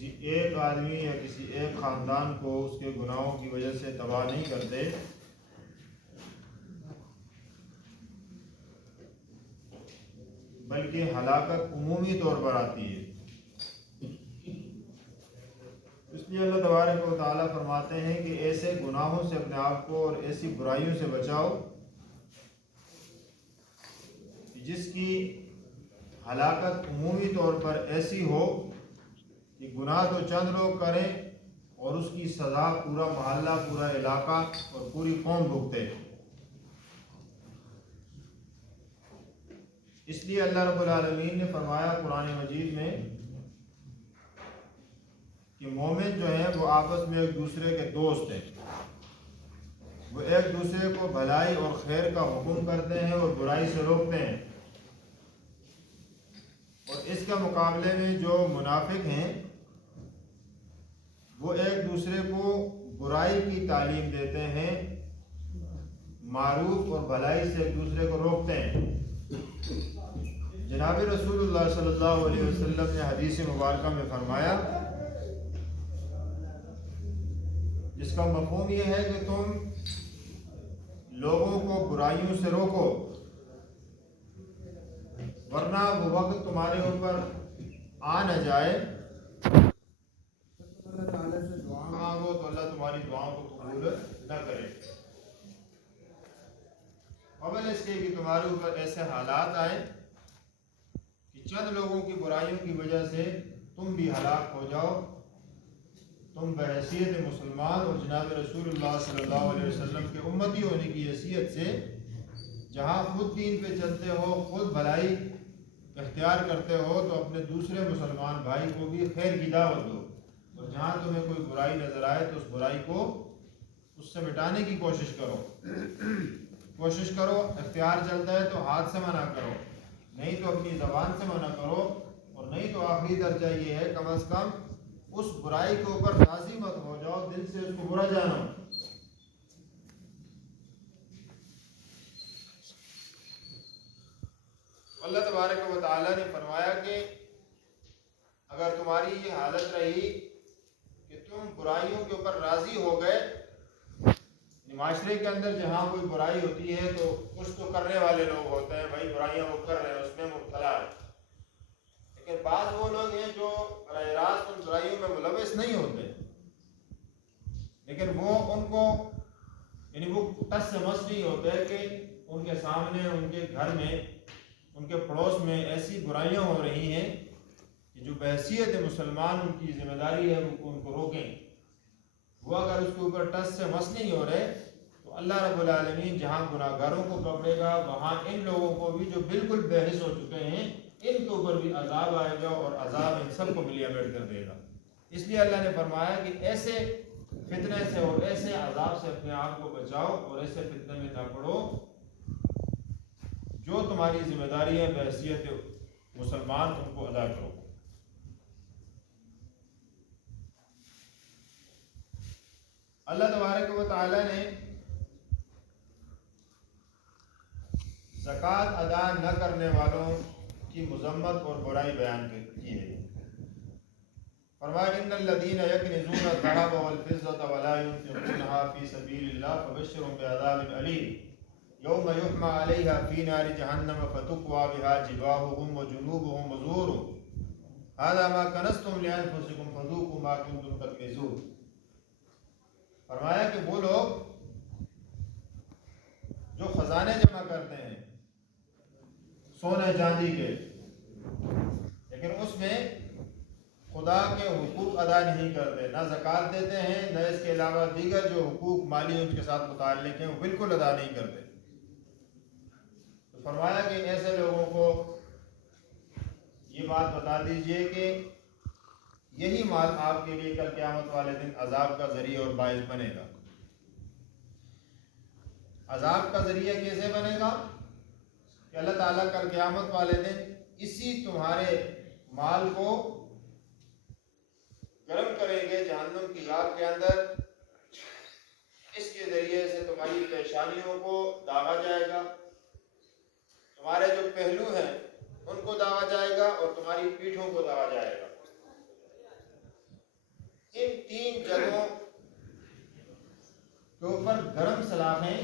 کسی ایک آدمی یا کسی ایک خاندان کو اس کے گناہوں کی وجہ سے تباہ نہیں کرتے، بلکہ ہلاکت عمومی طور پر آتی ہے۔ اس لیے اللہ تبارک و تعالیٰ فرماتے ہیں کہ ایسے گناہوں سے اپنے آپ کو اور ایسی برائیوں سے بچاؤ جس کی ہلاکت عمومی طور پر ایسی ہو کہ گناہ تو چند لوگ کریں اور اس کی سزا پورا محلہ، پورا علاقہ اور پوری قوم بھگتے۔ اس لیے اللہ رب العالمین نے فرمایا قرآن مجید میں کہ مومن جو ہیں وہ آپس میں ایک دوسرے کے دوست ہیں، وہ ایک دوسرے کو بھلائی اور خیر کا حکم کرتے ہیں اور برائی سے روکتے ہیں، اور اس کے مقابلے میں جو منافق ہیں وہ ایک دوسرے کو برائی کی تعلیم دیتے ہیں، معروف اور بھلائی سے ایک دوسرے کو روکتے ہیں۔ جناب رسول اللہ صلی اللہ علیہ وسلم نے حدیث مبارکہ میں فرمایا، جس کا مفہوم یہ ہے کہ تم لوگوں کو برائیوں سے روکو، ورنہ وہ وقت تمہارے اوپر آ نہ جائے اللہ تعالیٰ سے دعا مانگو تو اللہ تمہاری دعاؤں کو قبول نہ کرے، قبل اس کے کہ تمہارے اوپر ایسے حالات آئے کہ چند لوگوں کی برائیوں کی وجہ سے تم بھی ہلاک ہو جاؤ، تم بحیثیت مسلمان اور جناب رسول اللہ صلی اللہ علیہ وسلم کے امتی ہونے کی حیثیت سے جہاں خود دین پہ چلتے ہو، خود بھلائی اختیار کرتے ہو، تو اپنے دوسرے مسلمان بھائی کو بھی خیر کی دعوت دو، اور جہاں تمہیں کوئی برائی نظر آئے تو اس برائی کو اس سے مٹانے کی کوشش کرو، اختیار چلتا ہے تو ہاتھ سے منع کرو، نہیں تو اپنی زبان سے منع کرو، اور نہیں تو آخری درجہ یہ ہے کم از کم اس برائی کے اوپر راضی مت ہو جاؤ، دل سے اس کو برا جانو۔ اللہ تبارک و تعالیٰ نے فرمایا کہ اگر تمہاری یہ حالت رہی کہ تم برائیوں کے اوپر راضی ہو گئے، معاشرے کے اندر جہاں کوئی برائی ہوتی ہے تو کچھ تو کرنے والے لوگ ہوتے ہیں، بھائی برائیاں وہ کر رہے ہیں، اس میں مبتلا ہے، لیکن بعض وہ لوگ ہیں جو براہ راست ان برائیوں میں ملوث نہیں ہوتے، لیکن وہ ان کو یعنی وہ ٹس سے مس نہیں ہوتے کہ ان کے سامنے، ان کے گھر میں، ان کے پڑوس میں ایسی برائیاں ہو رہی ہیں کہ جو بحیثیت مسلمان ان کی ذمہ داری ہے وہ ان کو روکیں۔ وہ اگر اس کے اوپر ٹس سے مس نہیں ہو رہے تو اللہ رب العالمین جہاں گناہ گاروں کو پکڑے گا، وہاں ان لوگوں کو بھی جو بالکل بے حس ہو چکے ہیں ان کے اوپر بھی عذاب آئے گا، اور عذاب ان سب کو ملیا بیٹھ کر دے گا۔ اس لیے اللہ نے فرمایا کہ ایسے فتنے سے اور ایسے عذاب سے اپنے آپ کو بچاؤ، اور ایسے فتنے میں نہ پڑو، جو تمہاری ذمہ داری ہے بحیثیت مسلمان ان کو ادا کرو۔ اللہ تبارک و تعالیٰ نے زکوٰۃ ادا نہ کرنے والوں کی مذمت اور برائی بیان کی ہے۔ فرمایا ان الذین یکنزون الذهب والفضة ولا ينفقونها في سبيل الله فبشرهم بعذاب أليم یوم یحمى علیہا فی نار جہنم فتکوی بہا جباہہم وجنوبہم وظہورہم ھذا ما کنزتم لانفسکم فذوقوا ما کنتم تکنزون۔ فرمایا کہ وہ لوگ جو خزانے جمع کرتے ہیں سونے چاندی کے، لیکن اس میں خدا کے حقوق ادا نہیں کرتے، نہ زکوٰۃ دیتے ہیں، نہ اس کے علاوہ دیگر جو حقوق مالی ان کے ساتھ متعلق ہیں وہ بالکل ادا نہیں کرتے، تو فرمایا کہ ایسے لوگوں کو یہ بات بتا دیجئے کہ یہی مال آپ کے لیے کل قیامت والے دن عذاب کا ذریعہ اور باعث بنے گا۔ عذاب کا ذریعہ کیسے بنے گا کہ اللہ تعالیٰ کل قیامت والے دن اسی تمہارے مال کو گرم کریں گے جہنم کی آگ کے اندر، اس کے ذریعے سے تمہاری پیشانیوں کو داغا جائے گا، تمہارے جو پہلو ہیں ان کو داغا جائے گا، اور تمہاری پیٹھوں کو داغا جائے گا۔ ان تین جگہوں کے اوپر گرم سلاخیں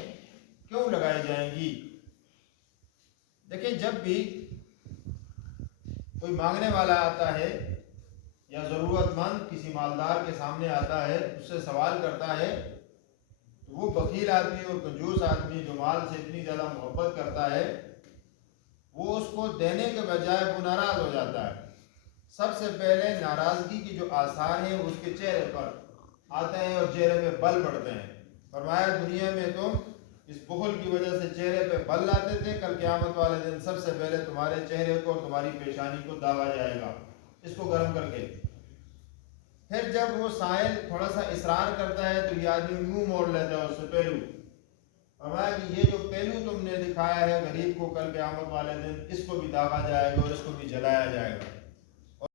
کیوں لگائی جائیں گی؟ دیکھیں، جب بھی کوئی مانگنے والا آتا ہے یا ضرورت مند کسی مالدار کے سامنے آتا ہے، اس سے سوال کرتا ہے، تو وہ بخیل آدمی اور کنجوس آدمی جو مال سے اتنی زیادہ محبت کرتا ہے، وہ اس کو دینے کے بجائے وہ ناراض ہو جاتا ہے۔ سب سے پہلے ناراضگی کی جو آثار ہیں وہ اس کے چہرے پر آتے ہیں اور چہرے پہ بل پڑتے ہیں۔ فرمایا دنیا میں تم اس بخل کی وجہ سے چہرے پہ بل لاتے تھے، کل قیامت والے دن سب سے پہلے تمہارے چہرے کو اور تمہاری پیشانی کو داغا جائے گا، اس کو گرم کر کے۔ پھر جب وہ سائل تھوڑا سا اصرار کرتا ہے تو یہ آدمی منہ موڑ لیتا ہے اس سے پہلو۔ فرمایا کہ یہ جو پہلو تم نے دکھایا ہے غریب کو، کل قیامت والے دن اس کو بھی داغا جائے گا اور اس کو بھی جلایا جائے گا۔